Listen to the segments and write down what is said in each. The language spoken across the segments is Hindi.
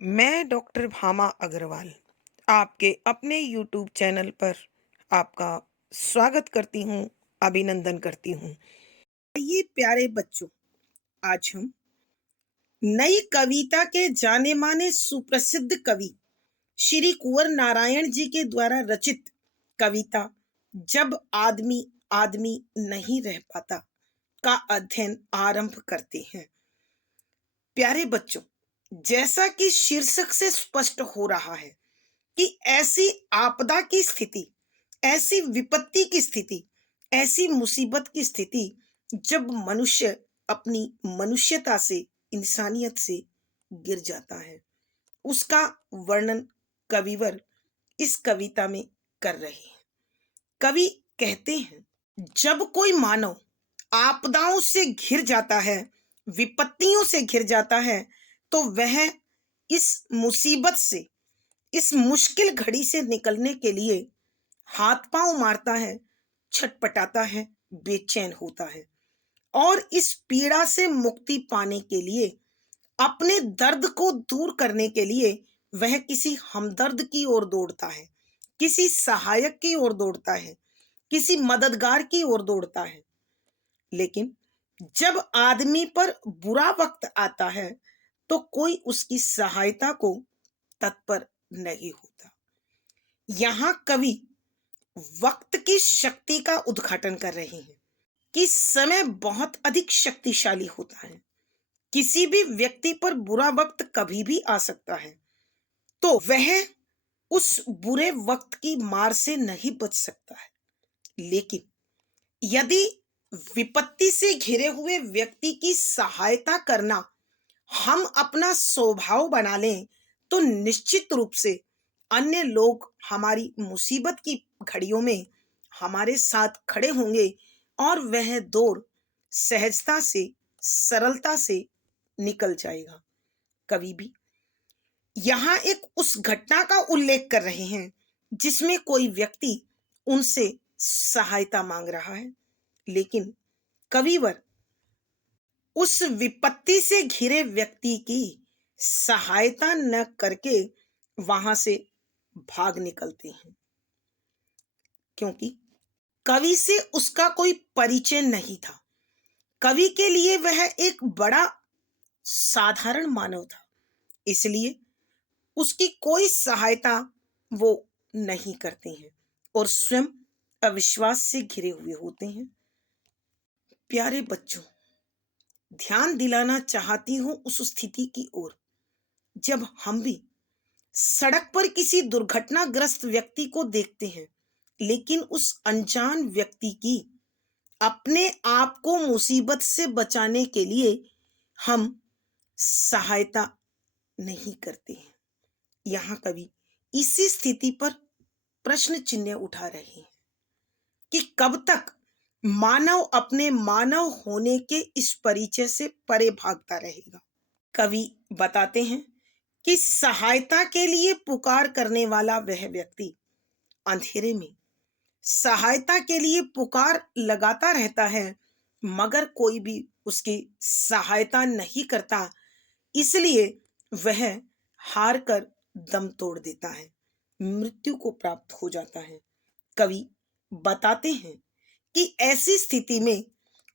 मैं डॉक्टर भामा अग्रवाल आपके अपने यूट्यूब चैनल पर आपका स्वागत करती हूँ, अभिनंदन करती हूँ। ये प्यारे बच्चों, आज हम नई कविता के जाने माने सुप्रसिद्ध कवि श्री कुंवर नारायण जी के द्वारा रचित कविता जब आदमी आदमी नहीं रह पाता का अध्ययन आरंभ करते हैं। प्यारे बच्चों, जैसा कि शीर्षक से स्पष्ट हो रहा है कि ऐसी आपदा की स्थिति, ऐसी विपत्ति की स्थिति, ऐसी मुसीबत की स्थिति जब मनुष्य अपनी मनुष्यता से, इंसानियत से गिर जाता है, उसका वर्णन कविवर इस कविता में कर रहे हैं। कवि कहते हैं, जब कोई मानव आपदाओं से घिर जाता है, विपत्तियों से घिर जाता है, तो वह इस मुसीबत से, इस मुश्किल घड़ी से निकलने के लिए हाथ पांव मारता है, छटपटाता है, बेचैन होता है और इस पीड़ा से मुक्ति पाने के लिए, अपने दर्द को दूर करने के लिए वह किसी हमदर्द की ओर दौड़ता है, किसी सहायक की ओर दौड़ता है, किसी मददगार की ओर दौड़ता है। लेकिन जब आदमी पर बुरा वक्त आता है तो कोई उसकी सहायता को तत्पर नहीं होता। यहाँ कवि वक्त की शक्ति का उद्घाटन कर रहे हैं कि समय बहुत अधिक शक्तिशाली होता है। किसी भी व्यक्ति पर बुरा वक्त कभी भी आ सकता है, तो वह उस बुरे वक्त की मार से नहीं बच सकता है। लेकिन यदि विपत्ति से घिरे हुए व्यक्ति की सहायता करना हम अपना स्वभाव बना लें, तो निश्चित रूप से अन्य लोग हमारी मुसीबत की घड़ियों में हमारे साथ खड़े होंगे और वह दौर सहजता से, सरलता से निकल जाएगा। कवि भी यहाँ एक उस घटना का उल्लेख कर रहे हैं जिसमें कोई व्यक्ति उनसे सहायता मांग रहा है, लेकिन कविवर उस विपत्ति से घिरे व्यक्ति की सहायता न करके वहां से भाग निकलते हैं, क्योंकि कवि से उसका कोई परिचय नहीं था। कवि के लिए वह एक बड़ा साधारण मानव था, इसलिए उसकी कोई सहायता वो नहीं करते हैं और स्वयं अविश्वास से घिरे हुए होते हैं। प्यारे बच्चों, ध्यान दिलाना चाहती हूं उस स्थिति की ओर जब हम भी सड़क पर किसी दुर्घटनाग्रस्त व्यक्ति को देखते हैं, लेकिन उस अनजान व्यक्ति की अपने आप को मुसीबत से बचाने के लिए हम सहायता नहीं करते हैं। यहाँ कवि इसी स्थिति पर प्रश्न चिन्ह उठा रहे हैं कि कब तक मानव अपने मानव होने के इस परिचय से परे भागता रहेगा। कवि बताते हैं कि सहायता के लिए पुकार करने वाला वह व्यक्ति अंधेरे में सहायता के लिए पुकार लगाता रहता है, मगर कोई भी उसकी सहायता नहीं करता, इसलिए वह हार कर दम तोड़ देता है, मृत्यु को प्राप्त हो जाता है। कवि बताते हैं कि ऐसी स्थिति में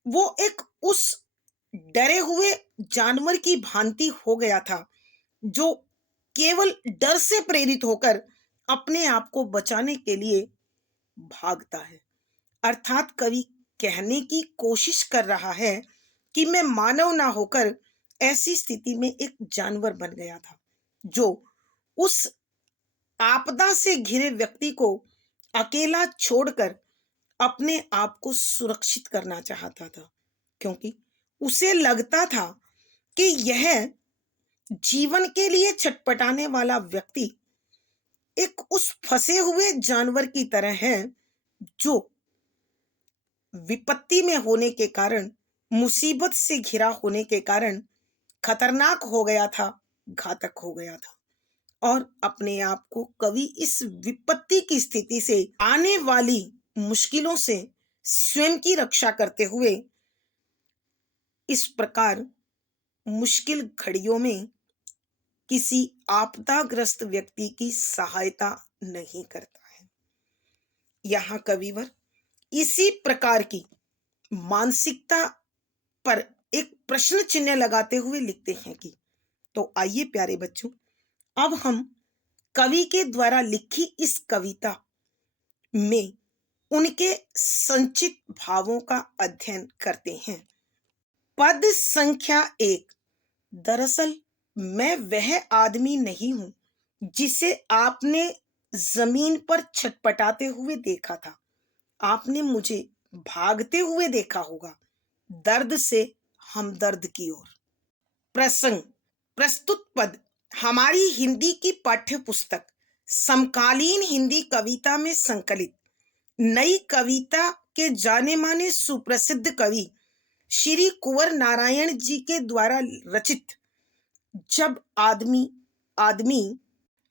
वो एक उस डरे हुए जानवर की भांति हो गया था जो केवल डर से प्रेरित होकर अपने आप को बचाने के लिए भागता है। अर्थात कवि कहने की कोशिश कर रहा है कि मैं मानव ना होकर ऐसी स्थिति में एक जानवर बन गया था जो उस आपदा से घिरे व्यक्ति को अकेला छोड़कर अपने आप को सुरक्षित करना चाहता था, क्योंकि उसे लगता था कि यह जीवन के लिए छटपटाने वाला व्यक्ति एक उस फंसे हुए जानवर की तरह है जो विपत्ति में होने के कारण, मुसीबत से घिरा होने के कारण खतरनाक हो गया था, घातक हो गया था। और अपने आप को कवि इस विपत्ति की स्थिति से आने वाली मुश्किलों से स्वयं की रक्षा करते हुए इस प्रकार मुश्किल घड़ियों में किसी आपदाग्रस्त व्यक्ति की सहायता नहीं करता है। यहाँ कविवर इसी प्रकार की मानसिकता पर एक प्रश्न चिन्ह लगाते हुए लिखते हैं कि तो आइए प्यारे बच्चों, अब हम कवि के द्वारा लिखी इस कविता में उनके संचित भावों का अध्ययन करते हैं। पद संख्या 1। दरअसल मैं वह आदमी नहीं हूं जिसे आपने जमीन पर छटपटाते हुए देखा था। आपने मुझे भागते हुए देखा होगा, दर्द से हमदर्द की ओर। प्रसंग। प्रस्तुत पद हमारी हिंदी की पाठ्य पुस्तक समकालीन हिंदी कविता में संकलित नई कविता के जाने माने सुप्रसिद्ध कवि श्री कुंवर नारायण जी के द्वारा रचित जब आदमी आदमी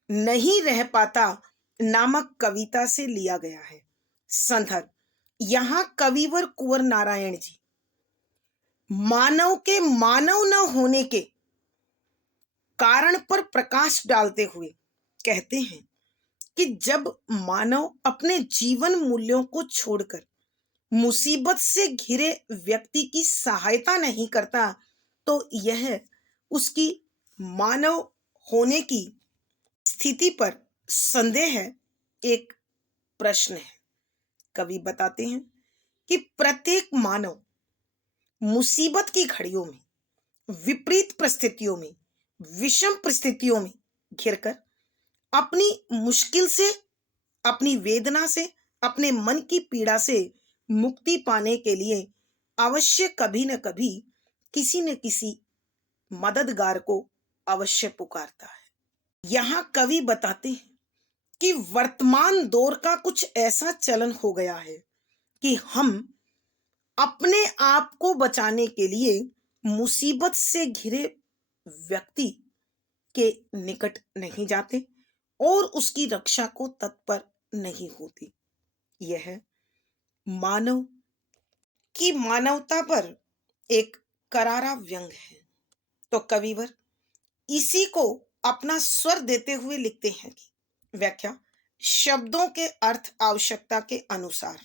नहीं रह पाता नामक कविता से लिया गया है। संदर्भ। यहाँ कविवर कुंवर नारायण जी मानव के मानव न होने के कारण पर प्रकाश डालते हुए कहते हैं कि जब मानव अपने जीवन मूल्यों को छोड़कर मुसीबत से घिरे व्यक्ति की सहायता नहीं करता तो यह उसकी मानव होने की स्थिति पर संदेह है, एक प्रश्न है। कवि बताते हैं कि प्रत्येक मानव मुसीबत की घड़ियों में, विपरीत परिस्थितियों में, विषम परिस्थितियों में घिरकर अपनी मुश्किल से, अपनी वेदना से, अपने मन की पीड़ा से मुक्ति पाने के लिए अवश्य कभी न कभी किसी न किसी मददगार को अवश्य पुकारता है। यहाँ कवि बताते हैं कि वर्तमान दौर का कुछ ऐसा चलन हो गया है कि हम अपने आप को बचाने के लिए मुसीबत से घिरे व्यक्ति के निकट नहीं जाते और उसकी रक्षा को तत्पर नहीं होती। यह मानव की मानवता पर एक करारा व्यंग है। तो कविवर इसी को अपना स्वर देते हुए लिखते हैं कि व्याख्या। शब्दों के अर्थ आवश्यकता के अनुसार।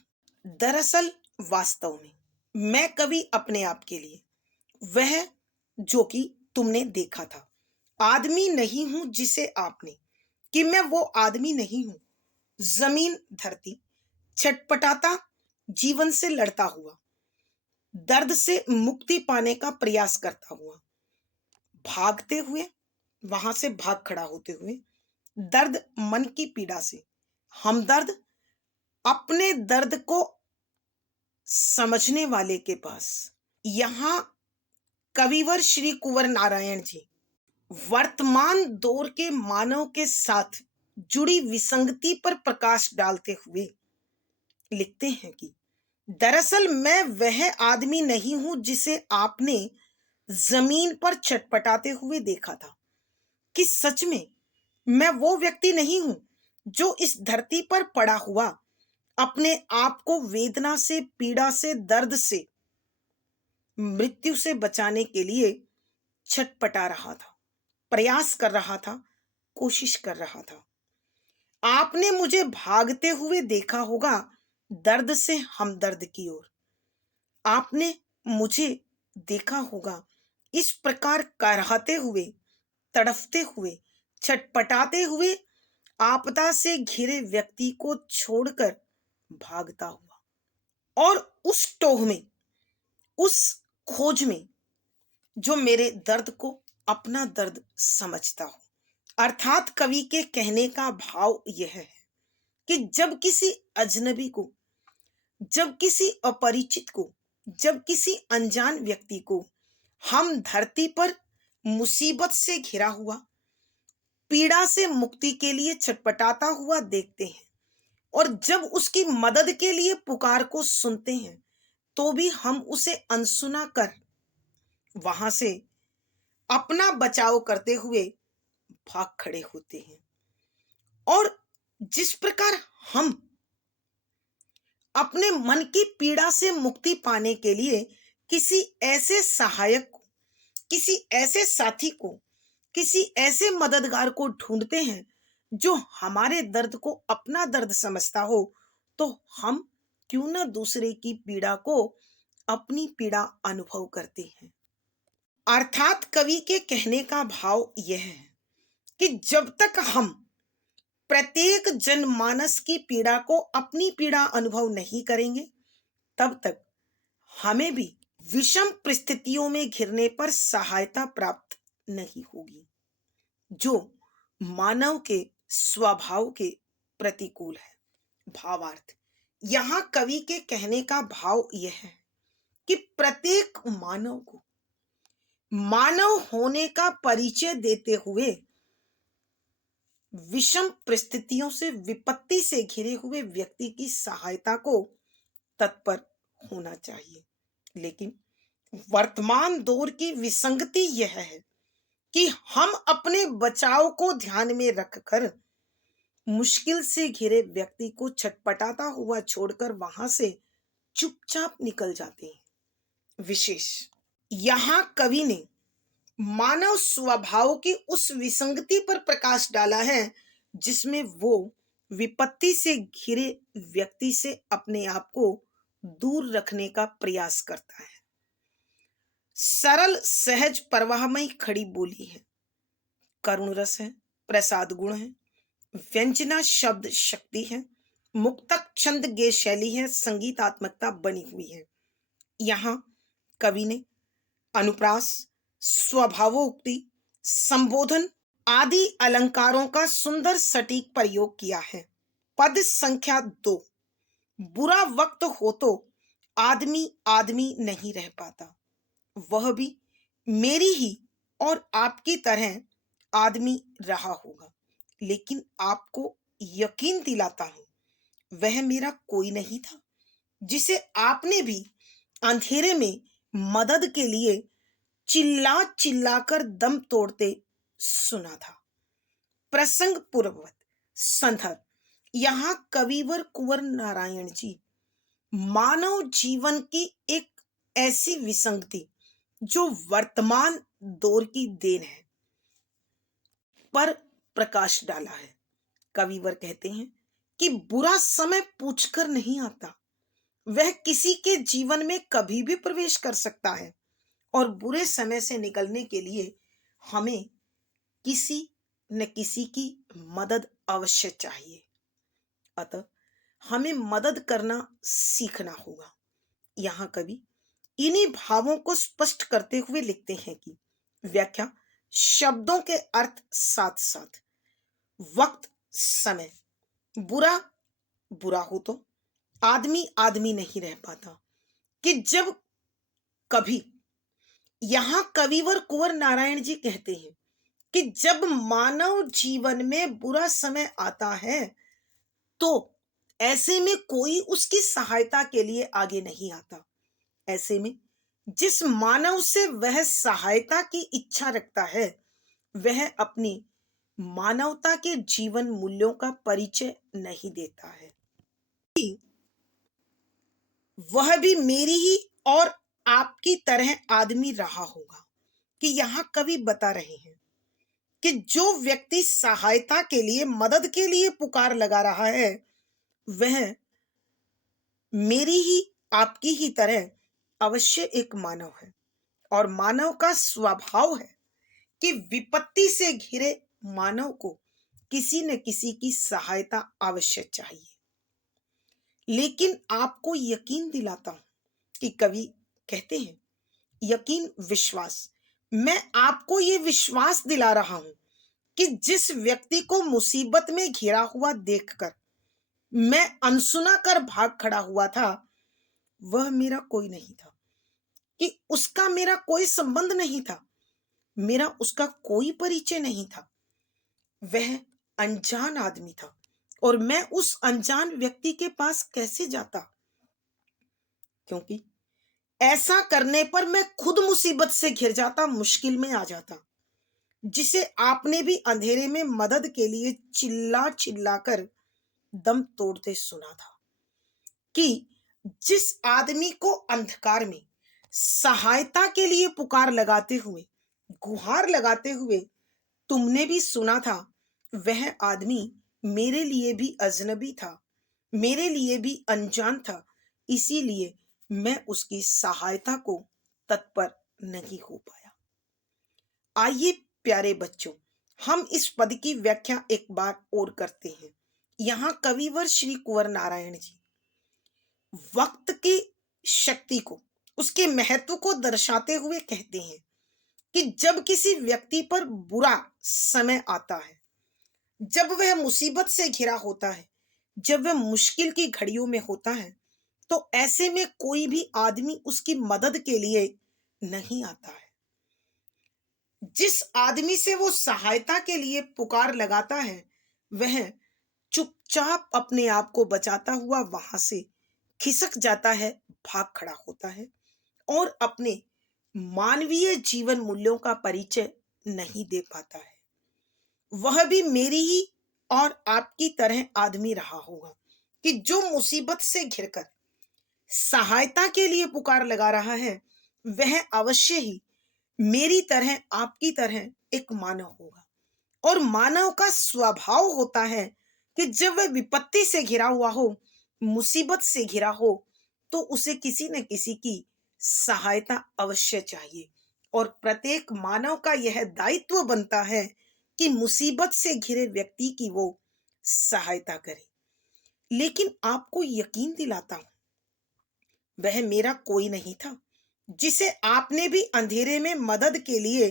दरअसल वास्तव में मैं कवि अपने आप के लिए वह जो कि तुमने देखा था आदमी नहीं हूं जिसे आपने, कि मैं वो आदमी नहीं हूं। जमीन धरती छटपटाता, जीवन से लड़ता हुआ, दर्द से मुक्ति पाने का प्रयास करता हुआ, भागते हुए, वहां से भाग खड़ा होते हुए, दर्द मन की पीड़ा से, हमदर्द अपने दर्द को समझने वाले के पास। यहां कविवर श्री कुंवर नारायण जी वर्तमान दौर के मानव के साथ जुड़ी विसंगति पर प्रकाश डालते हुए लिखते हैं कि दरअसल मैं वह आदमी नहीं हूं जिसे आपने जमीन पर छटपटाते हुए देखा था, कि सच में मैं वो व्यक्ति नहीं हूं जो इस धरती पर पड़ा हुआ अपने आप को वेदना से, पीड़ा से, दर्द से, मृत्यु से बचाने के लिए छटपटा रहा था, प्रयास कर रहा था, कोशिश कर रहा था। आपने मुझे भागते हुए देखा होगा दर्द से हमदर्द की ओर। आपने मुझे देखा होगा इस प्रकार कराहते हुए, तड़फते हुए, छटपटाते हुए, आपदा से घिरे व्यक्ति को छोड़कर भागता हुआ, और उस टोह में, उस खोज में जो मेरे दर्द को अपना दर्द समझता हो। अर्थात कवि के कहने का भाव यह है कि जब किसी अजनबी को, जब किसी अपरिचित को, जब किसी अनजान व्यक्ति को हम धरती पर मुसीबत से घिरा हुआ, पीड़ा से मुक्ति के लिए छटपटाता हुआ देखते हैं और जब उसकी मदद के लिए पुकार को सुनते हैं तो भी हम उसे अनसुना कर वहां से अपना बचाव करते हुए भाग खड़े होते हैं। और जिस प्रकार हम अपने मन की पीड़ा से मुक्ति पाने के लिए किसी ऐसे सहायक को, किसी ऐसे साथी को, किसी ऐसे मददगार को ढूंढते हैं जो हमारे दर्द को अपना दर्द समझता हो, तो हम क्यों ना दूसरे की पीड़ा को अपनी पीड़ा अनुभव करते हैं। अर्थात कवि के कहने का भाव यह है कि जब तक हम प्रत्येक जनमानस की पीड़ा को अपनी पीड़ा अनुभव नहीं करेंगे, तब तक हमें भी विषम परिस्थितियों में घिरने पर सहायता प्राप्त नहीं होगी, जो मानव के स्वभाव के प्रतिकूल है। भावार्थ, यहाँ कवि के कहने का भाव यह है कि प्रत्येक मानव को मानव होने का परिचय देते हुए विषम परिस्थितियों से, विपत्ति से घिरे हुए व्यक्ति की सहायता को तत्पर होना चाहिए। लेकिन वर्तमान दौर की विसंगति यह है कि हम अपने बचाव को ध्यान में रखकर मुश्किल से घिरे व्यक्ति को छटपटाता हुआ छोड़कर वहां से चुपचाप निकल जाते हैं। विशेष यहाँ कवि ने मानव स्वभाव की उस विसंगति पर प्रकाश डाला है जिसमें वो विपत्ति से घिरे व्यक्ति से अपने आप को दूर रखने का प्रयास करता है। सरल सहज प्रवाहमयी खड़ी बोली है, करुण रस है, प्रसाद गुण है, व्यंजना शब्द शक्ति है, मुक्तक छंद गे शैली है, संगीतात्मकता बनी हुई है। यहाँ कवि ने अनुप्रास, स्वभावोक्ति, संबोधन आदि अलंकारों का सुंदर सटीक प्रयोग किया है। पद संख्या 2, बुरा वक्त हो तो आदमी आदमी नहीं रह पाता, वह भी मेरी ही और आपकी तरह आदमी रहा होगा, लेकिन आपको यकीन दिलाता हूं वह मेरा कोई नहीं था जिसे आपने भी अंधेरे में मदद के लिए चिल्ला चिल्लाकर दम तोड़ते सुना था। प्रसंग पूर्ववत संदर्भ, यहाँ कविवर कुंवर नारायण जी मानव जीवन की एक ऐसी विसंगति जो वर्तमान दौर की देन है पर प्रकाश डाला है। कविवर कहते हैं कि बुरा समय पूछकर नहीं आता, वह किसी के जीवन में कभी भी प्रवेश कर सकता है और बुरे समय से निकलने के लिए हमें किसी न किसी की मदद अवश्य चाहिए। अतः हमें मदद करना सीखना होगा। यहाँ कवि इन्हीं भावों को स्पष्ट करते हुए लिखते हैं कि व्याख्या, शब्दों के अर्थ साथ साथ वक्त, समय, बुरा बुरा हो तो आदमी आदमी नहीं रह पाता, कि जब कभी, यहां कविवर कुंवर नारायण जी कहते हैं कि जब मानव जीवन में बुरा समय आता है तो ऐसे में कोई उसकी सहायता के लिए आगे नहीं आता। ऐसे में जिस मानव से वह सहायता की इच्छा रखता है वह अपनी मानवता के जीवन मूल्यों का परिचय नहीं देता है। वह भी मेरी ही और आपकी तरह आदमी रहा होगा, कि यहां कवि बता रहे हैं कि जो व्यक्ति सहायता के लिए, मदद के लिए पुकार लगा रहा है वह मेरी ही आपकी ही तरह अवश्य एक मानव है और मानव का स्वभाव है कि विपत्ति से घिरे मानव को किसी न किसी की सहायता अवश्य चाहिए। लेकिन आपको यकीन दिलाता हूं कि कवि कहते हैं यकीन विश्वास, मैं आपको ये विश्वास दिला रहा हूं कि जिस व्यक्ति को मुसीबत में घिरा हुआ देखकर मैं अनसुना कर भाग खड़ा हुआ था वह मेरा कोई नहीं था, कि उसका मेरा कोई संबंध नहीं था, मेरा उसका कोई परिचय नहीं था, वह अनजान आदमी था और मैं उस अनजान व्यक्ति के पास कैसे जाता, क्योंकि ऐसा करने पर मैं खुद मुसीबत से घिर जाता, मुश्किल में आ जाता, जिसे आपने भी अंधेरे में मदद के लिए चिल्ला चिल्ला कर दम तोड़ते सुना था। कि जिस आदमी को अंधकार में सहायता के लिए पुकार लगाते हुए, गुहार लगाते हुए तुमने भी सुना था, वह आदमी मेरे लिए भी अजनबी था, मेरे लिए भी अनजान था, इसीलिए मैं उसकी सहायता को तत्पर नहीं हो पाया। आइए प्यारे बच्चों, हम इस पद की व्याख्या एक बार और करते हैं। यहाँ कविवर श्री कुंवर नारायण जी वक्त की शक्ति को, उसके महत्व को दर्शाते हुए कहते हैं कि जब किसी व्यक्ति पर बुरा समय आता है, जब वह मुसीबत से घिरा होता है, जब वह मुश्किल की घड़ियों में होता है, तो ऐसे में कोई भी आदमी उसकी मदद के लिए नहीं आता है। जिस आदमी से वो सहायता के लिए पुकार लगाता है, वह चुपचाप अपने आप को बचाता हुआ वहां से खिसक जाता है, भाग खड़ा होता है और अपने मानवीय जीवन मूल्यों का परिचय नहीं दे पाता है। वह भी मेरी ही और आपकी तरह आदमी रहा होगा कि जो मुसीबत से घिरकर सहायता के लिए पुकार लगा रहा है, वह अवश्य ही मेरी तरह आपकी तरह एक मानव होगा। और मानव का स्वभाव होता है कि जब वह विपत्ति से घिरा हुआ हो, मुसीबत से घिरा हो, तो उसे किसी न किसी की सहायता अवश्य चाहिए। और प्रत्येक मानव का यह दायित्व बनता है कि मुसीबत से घिरे व्यक्ति की वो सहायता करे। लेकिन आपको यकीन दिलाता हूं, वह मेरा कोई नहीं था जिसे आपने भी अंधेरे में मदद के लिए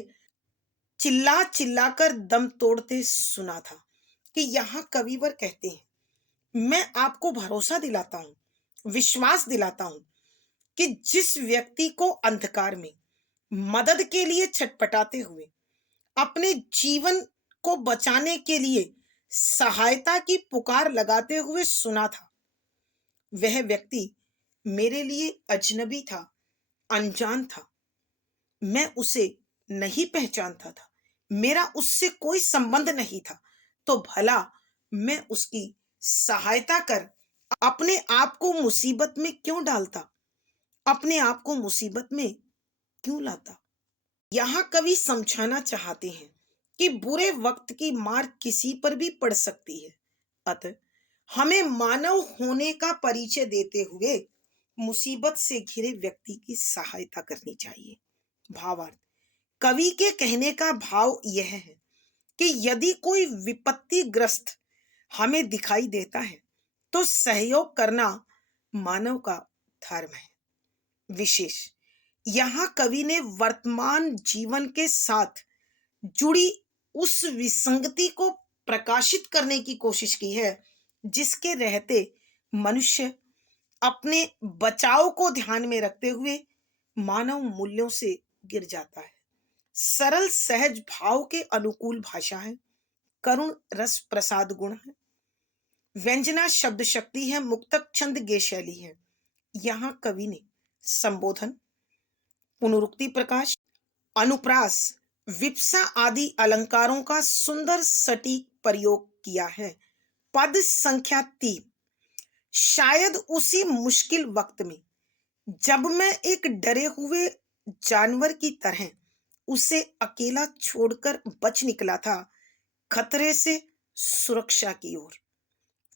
चिल्ला चिल्लाकर दम तोड़ते सुना था। कि यहाँ कविवर कहते हैं, मैं आपको भरोसा दिलाता हूं, विश्वास दिलाता हूं कि जिस व्यक्ति को अंधकार में मदद के लिए छटपटाते हुए, अपने जीवन को बचाने के लिए सहायता की पुकार लगाते हुए सुना था, वह व्यक्ति मेरे लिए अजनबी था, अनजान था। मैं उसे नहीं पहचानता था, मेरा उससे कोई संबंध नहीं था, तो भला मैं उसकी सहायता कर अपने आप को मुसीबत में क्यों डालता, अपने आप को मुसीबत में क्यों लाता। यहाँ कवि समझाना चाहते हैं कि बुरे वक्त की मार किसी पर भी पड़ सकती है, अतः हमें मानव होने का परिचय देते हुए मुसीबत से घिरे व्यक्ति की सहायता करनी चाहिए। भावार्थ, कवि के कहने का भाव यह है कि यदि कोई विपत्तिग्रस्त हमें दिखाई देता है, तो सहयोग करना मानव का धर्म है। विशेष यहाँ कवि ने वर्तमान जीवन के साथ जुड़ी उस विसंगति को प्रकाशित करने की कोशिश की है, जिसके रहते मनुष्य अपने बचाव को ध्यान में रखते हुए मानव मूल्यों से गिर जाता है। सरल सहज भाव के अनुकूल भाषा है, करुण रस प्रसाद गुण है, व्यंजना शब्द शक्ति है, मुक्तक छंद गे शैली है। यहाँ कवि ने संबोधन, पुनरुक्ति प्रकाश, अनुप्रास, विप्सा आदि अलंकारों का सुंदर सटीक प्रयोग किया है। पद संख्या 3, शायद उसी मुश्किल वक्त में जब मैं एक डरे हुए जानवर की तरह उसे अकेला छोड़कर बच निकला था खतरे से सुरक्षा की ओर,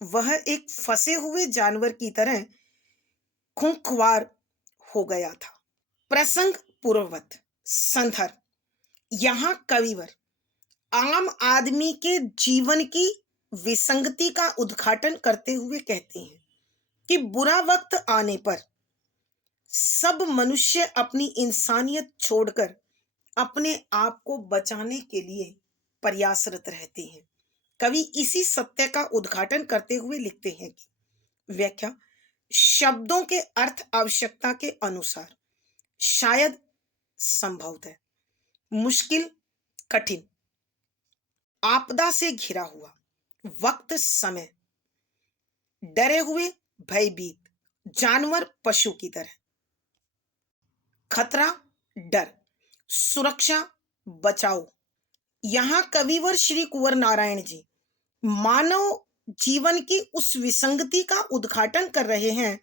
वह एक फंसे हुए जानवर की तरह खूंखार हो गया था। प्रसंग पूर्ववत संदर्भ, यहाँ कविवर आम आदमी के जीवन की विसंगति का उद्घाटन करते हुए कहते हैं कि बुरा वक्त आने पर सब मनुष्य अपनी इंसानियत छोड़कर अपने आप को बचाने के लिए प्रयासरत रहते हैं। कवि इसी सत्य का उद्घाटन करते हुए लिखते हैं कि व्याख्या, शब्दों के अर्थ आवश्यकता के अनुसार, शायद, संभवतः, मुश्किल, कठिन, आपदा से घिरा हुआ, वक्त, समय, डरे हुए, भयभीत, जानवर, पशु की तरह, खतरा, डर, सुरक्षा, बचाओ। यहाँ कविवर श्री कुंवर नारायण जी मानव जीवन की उस विसंगति का उद्घाटन कर रहे हैं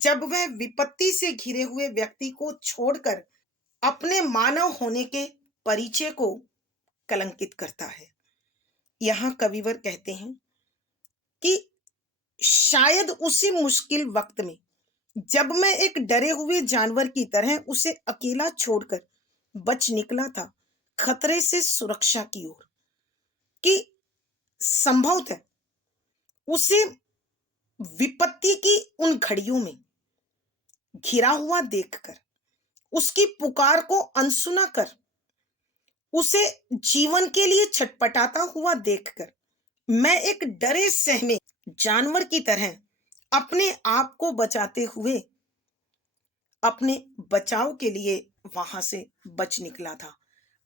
जब वह विपत्ति से घिरे हुए व्यक्ति को छोड़कर अपने मानव होने के परिचय को कलंकित करता है। यहाँ कविवर कहते हैं कि शायद उसी मुश्किल वक्त में जब मैं एक डरे हुए जानवर की तरह उसे अकेला छोड़कर बच निकला था खतरे से सुरक्षा की ओर, कि संभवतः उसे विपत्ति की उन घड़ियों में घिरा हुआ देखकर, उसकी पुकार को अनसुना कर, उसे जीवन के लिए छटपटाता हुआ देखकर मैं एक डरे सहमे जानवर की तरह अपने आप को बचाते हुए अपने बचाव के लिए वहां से बच निकला था।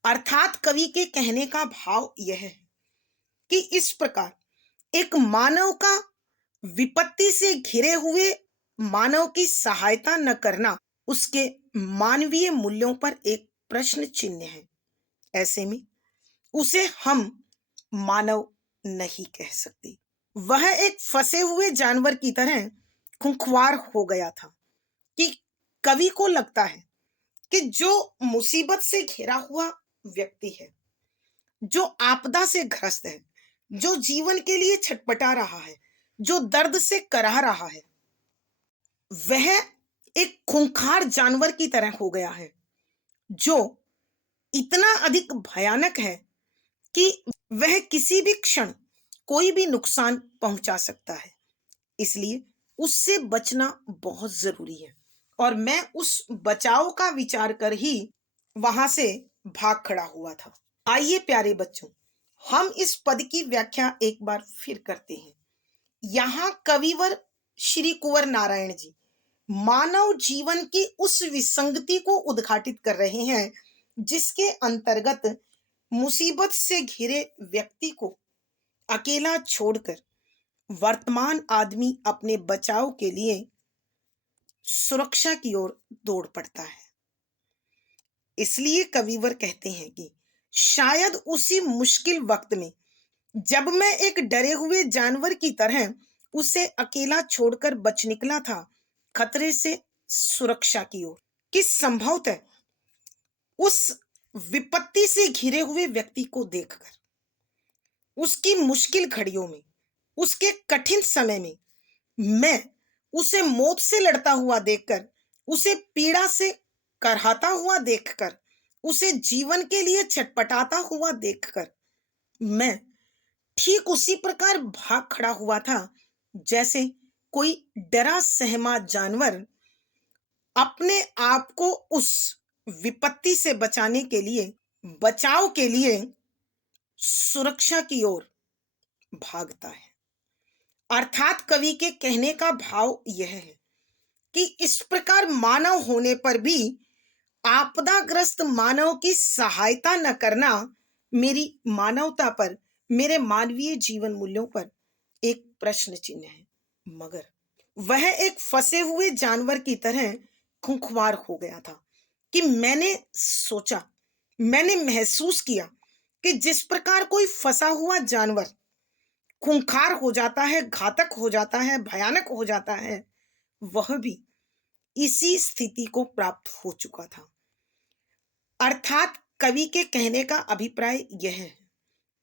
अर्थात कवि के कहने का भाव यह है कि इस प्रकार एक मानव का विपत्ति से घिरे हुए मानव की सहायता न करना उसके मानवीय मूल्यों पर एक प्रश्न चिन्ह है। ऐसे में उसे हम मानव नहीं कह सकते। वह एक फंसे हुए जानवर की तरह खुंखवार हो गया था कि कवि को लगता है कि जो मुसीबत से घिरा हुआ व्यक्ति है, जो आपदा से ग्रस्त है, जो जीवन के लिए छटपटा रहा है, जो दर्द से कराह रहा है, वह एक खूंखार जानवर की तरह हो गया है, जो इतना अधिक भयानक है कि वह किसी भी क्षण कोई भी नुकसान पहुंचा सकता है। इसलिए उससे बचना बहुत जरूरी है और मैं उस बचाव का विचार कर ही वहां से भाग खड़ा हुआ था। आइए प्यारे बच्चों, हम इस पद की व्याख्या एक बार फिर करते हैं। यहाँ कविवर श्री कुंवर नारायण जी मानव जीवन की उस विसंगति को उद्घाटित कर रहे हैं जिसके अंतर्गत मुसीबत से घिरे व्यक्ति को अकेला छोड़कर वर्तमान आदमी अपने बचाव के लिए सुरक्षा की ओर दौड़ पड़ता है। इसलिए कविवर कहते हैं कि शायद उसी मुश्किल वक्त में जब मैं एक डरे हुए जानवर की तरह उसे अकेला छोड़कर बच निकला था खतरे से सुरक्षा की ओर, कि संभवतः उस विपत्ति से घिरे हुए व्यक्ति को देखकर, उसकी मुश्किल घड़ियों में, उसके कठिन समय में मैं उसे मौत से लड़ता हुआ देखकर, उसे पीड़ा से कराहता हुआ देखकर, उसे जीवन के लिए छटपटाता हुआ देखकर मैं ठीक उसी प्रकार भाग खड़ा हुआ था जैसे कोई डरा सहमा जानवर अपने आप को उस विपत्ति से बचाने के लिए, बचाव के लिए सुरक्षा की ओर भागता है। अर्थात कवि के कहने का भाव यह है कि इस प्रकार मानव होने पर भी आपदाग्रस्त मानव की सहायता न करना मेरी मानवता पर, मेरे मानवीय जीवन मूल्यों पर एक प्रश्न चिन्ह है। मगर वह एक फंसे हुए जानवर की तरह खुंखवार हो गया था कि मैंने सोचा, मैंने महसूस किया कि जिस प्रकार कोई फंसा हुआ जानवर खूंखार हो जाता है, घातक हो जाता है, भयानक हो जाता है, वह भी इसी स्थिति को प्राप्त हो चुका था। अर्थात कवि के कहने का अभिप्राय यह है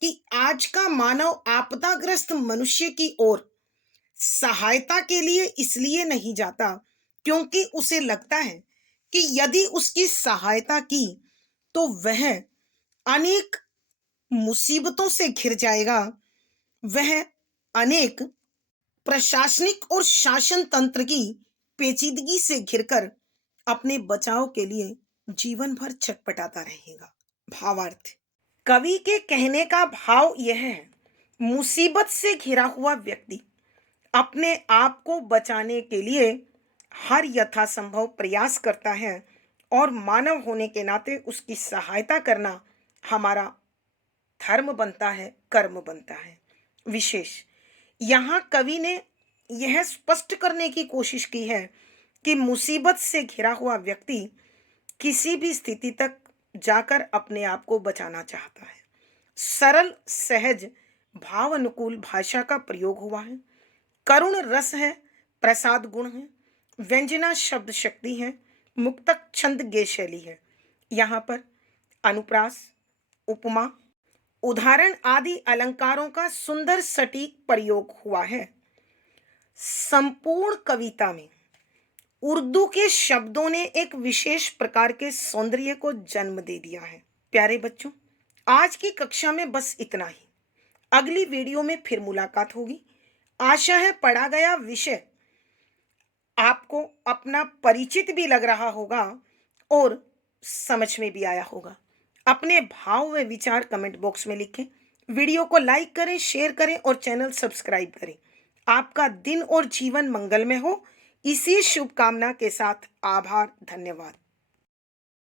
कि आज का मानव आपदाग्रस्त मनुष्य की ओर सहायता के लिए इसलिए नहीं जाता क्योंकि उसे लगता है कि यदि उसकी सहायता की तो वह अनेक मुसीबतों से घिर जाएगा, वह अनेक प्रशासनिक और शासन तंत्र की पेचीदगी से घिरकर अपने बचाव के लिए जीवन भर छटपटाता रहेगा। भावार्थ, कवि के कहने का भाव यह है, मुसीबत से घिरा हुआ व्यक्ति अपने आप को बचाने के लिए हर यथासंभव प्रयास करता है और मानव होने के नाते उसकी सहायता करना हमारा धर्म बनता है, कर्म बनता है। विशेष यहाँ कवि ने यह स्पष्ट करने की कोशिश की है कि मुसीबत से घिरा हुआ व्यक्ति किसी भी स्थिति तक जाकर अपने आप को बचाना चाहता है। सरल, सहज, भाव अनुकूल भाषा का प्रयोग हुआ है, करुण रस है, प्रसाद गुण है, व्यंजना शब्द शक्ति है, मुक्तक छंद गेय शैली है। यहाँ पर अनुप्रास, उपमा, उदाहरण आदि अलंकारों का सुंदर सटीक प्रयोग हुआ है। संपूर्ण कविता में उर्दू के शब्दों ने एक विशेष प्रकार के सौंदर्य को जन्म दे दिया है। प्यारे बच्चों, आज की कक्षा में बस इतना ही। अगली वीडियो में फिर मुलाकात होगी। आशा है पढ़ा गया विषय आपको अपना परिचित भी लग रहा होगा और समझ में भी आया होगा। अपने भाव व विचार कमेंट बॉक्स में लिखें। वीडियो को लाइक करें, शेयर करें और चैनल सब्सक्राइब करें। आपका दिन और जीवन मंगलमय हो, इसी शुभकामना के साथ आभार, धन्यवाद।